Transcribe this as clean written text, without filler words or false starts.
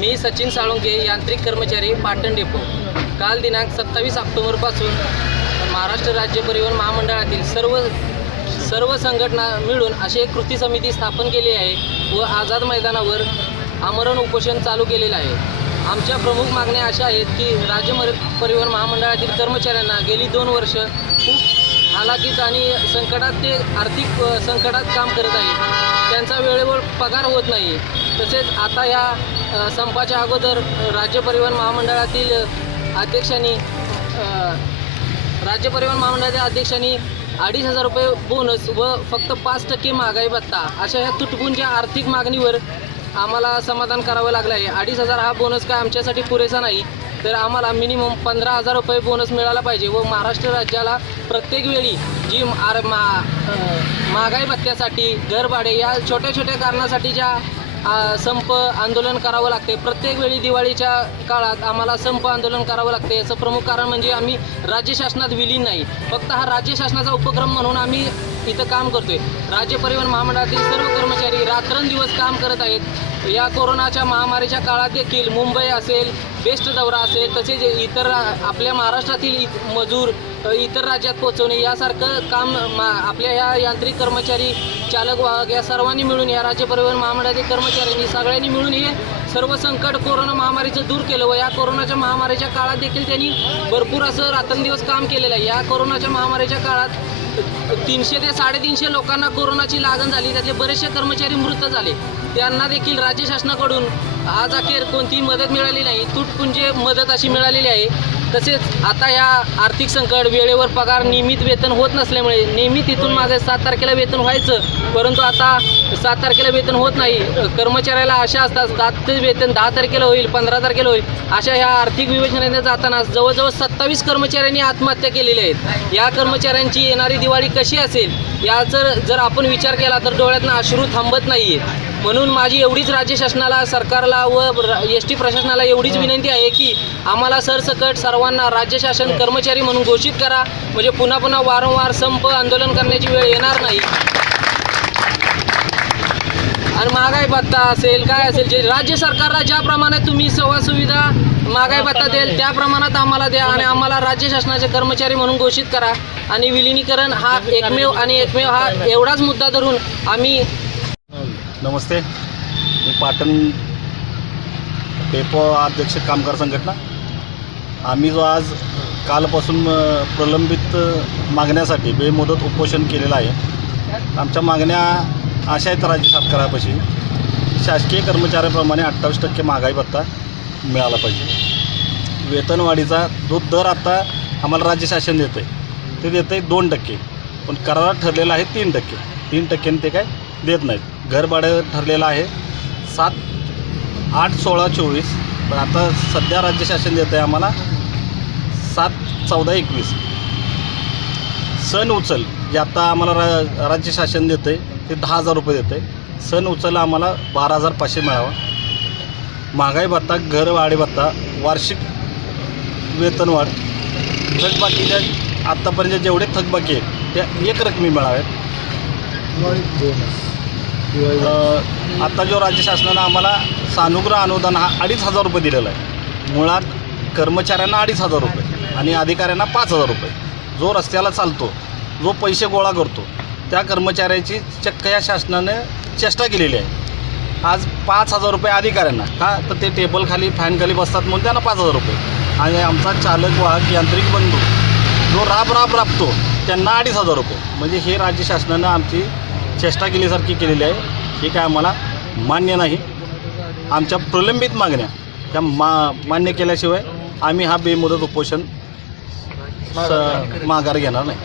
मी सचिन साळुंके, यांत्रिक कर्मचारी, पाटण डेपो. काल दिनांक 27 ऑक्टोबरपासून महाराष्ट्र राज्य परिवहन महामंडळातील सर्व संघटना मिळून अशी एक कृती समिती स्थापन केली आहे व आझाद मैदानावर आमरण उपोषण चालू केलेलं आहे. आमच्या प्रमुख मागण्या अशा आहेत की राज्य परिवहन महामंडळातील कर्मचाऱ्यांना गेली 2 वर्ष खूप हालाकीत आणि ते आर्थिक संकटात काम करत आहेत. त्यांचा वेळेवर पगार होत नाही. तसेच आता या संपाच्या अगोदर राज्य परिवहन महामंडळातील अध्यक्षांनी 2,500 रुपये बोनस व फक्त 5% महागाई भत्ता अशा ह्या तुटपुंज्या आर्थिक मागणीवर आम्हाला समाधान करावं लागलं आहे. 2,500 हा बोनस काय आमच्यासाठी पुरेसा नाही, तर आम्हाला मिनिमम 15,000 रुपये बोनस मिळाला पाहिजे व महाराष्ट्र राज्याला प्रत्येक वेळी जी महागाई भत्त्यासाठी, घरभाडे या छोट्या छोट्या कारणासाठी ज्या संप आंदोलन करावं लागते, प्रत्येक वेळी दिवाळीच्या काळात आम्हाला संप आंदोलन करावं लागते. याचं प्रमुख कारण म्हणजे आम्ही राज्य शासनात विलीन नाही, फक्त हा राज्य शासनाचा उपक्रम म्हणून आम्ही इथं काम करतोय. राज्य परिवहन महामंडळातील सर्व कर्मचारी रात्रंदिवस काम करत आहेत. या कोरोनाच्या महामारीच्या काळात देखील मुंबई असेल, बेस्ट दौरा असेल, तसेच इतर आपल्या महाराष्ट्रातील मजूर इतर राज्यात पोहोचवणे यासारखं काम आपल्या ह्या यांत्रिक कर्मचारी, चालक, वाहक या सर्वांनी मिळून, या राज्य परिवहन महामंडळातील कर्मचाऱ्यांनी सगळ्यांनी मिळून हे सर्व संकट कोरोना महामारीचं दूर केलं व या कोरोनाच्या महामारीच्या काळात देखील त्यांनी भरपूर असं रात्रंदिवस काम केलेलं आहे. या कोरोनाच्या महामारीच्या काळात 300 ते 350 लोकांना कोरोनाची लागण झाली, त्यातले बरेचसे कर्मचारी मृत झाले. त्यांना देखील राज्य शासनाकडून आज अखेर कोणतीही मदत मिळाली नाही, तुटपुंजे मदत अशी मिळालेली आहे. तसेच आता या आर्थिक संकट, वेळेवर पगार, नियमित वेतन होत नसल्यामुळे नेहमी तिथून मागे 7 तारखेला वेतन व्हायचं, परंतु आता 7 तारखेला वेतन होत नाही. कर्मचाऱ्याला आशा असतात 7 वेतन 10 तारखेला होईल, 15 तारखेला होईल. अशा ह्या आर्थिक विवेचनेने जाताना जवळजवळ 27 कर्मचाऱ्यांनी आत्महत्या केलेल्या आहेत. या कर्मचाऱ्यांची येणारी दिवाळी कशी असेल याचा जर आपण विचार केला तर डोळ्यातनं अश्रू थांबत नाही आहेत. म्हणून माझी एवढीच राज्य शासनाला, सरकारला व ST प्रशासनाला एवढीच विनंती आहे की आम्हाला सरसकट सर्वांना राज्य शासन कर्मचारी म्हणून घोषित करा, म्हणजे पुन्हा पुन्हा वारंवार संप आंदोलन करण्याची वेळ येणार नाही. आणि महागाई भत्ता असेल, काय असेल, जे राज्य सरकारला ज्याप्रमाणे तुम्ही सुविधा महागाई भत्ता द्याल त्या प्रमाणात आम्हाला द्या आणि आम्हाला राज्य शासनाचे कर्मचारी म्हणून घोषित करा. आणि विलिनीकरण हा एकमेव हा एवढाच मुद्दा धरून आम्ही. नमस्ते, मी पाटण डेपो अध्यक्ष कामगार संघटना. आम्ही जो आज कालपासून प्रलंबित मागण्यासाठी बेमुदत उपोषण केलेलं आहे. आमच्या मागण्या अशा आहेत राज्य सरकारापाशी, शासकीय कर्मचाऱ्याप्रमाणे 28% महागाई भत्ता मिळाला पाहिजे. वेतनवाढीचा जो दर आता आम्हाला राज्य शासन देतं आहे ते देतं आहे 2%, पण करारात ठरलेलं आहे 3%. 3% ते काय देत नाहीत. घरभाडं ठरलेलं आहे 7, 8, 16, 24, पण आता सध्या राज्य शासन देतं आहे आम्हाला 7, 14, 21. सण उचल जे आता आम्हाला राज्य शासन देतं आहे ते 10,000 रुपये देतं आहे. सण उचल आम्हाला 12,500 मिळावा. महागाई भत्ता, घरभाडे भत्ता, वार्षिक वेतनवाढ, थकबाकीच्या आत्तापर्यंत जेवढे थकबाकी आहेत त्या एक रकमी मिळाव्यात. आता जो राज्य शासनानं आम्हाला सानुग्रह अनुदान हा 2,500 रुपये दिलेला आहे. मुळात कर्मचाऱ्यांना 2,500 रुपये आणि अधिकाऱ्यांना 5,000 रुपये. जो रस्त्याला चालतो, जो पैसे गोळा करतो, त्या कर्मचाऱ्याची चक्क या शासनानं चेष्टा केलेली आहे. आज 5,000 रुपये अधिकाऱ्यांना, का तर ते टेबलखाली, फॅनखाली बसतात म्हणून त्यांना 5,000 रुपये. आणि आमचा चालक, वाहक, यांत्रिक बंधू जो राबतो त्यांना 2,500 रुपये. म्हणजे हे राज्य शासनानं आमची चेष्टा केल्यासारखी केलेली आहे. हे काय आम्हाला मान्य नाही. आमच्या प्रलंबित मागण्या त्या मान्य केल्याशिवाय आम्ही हा बेमुदत उपोषण माघार घेणार नाही.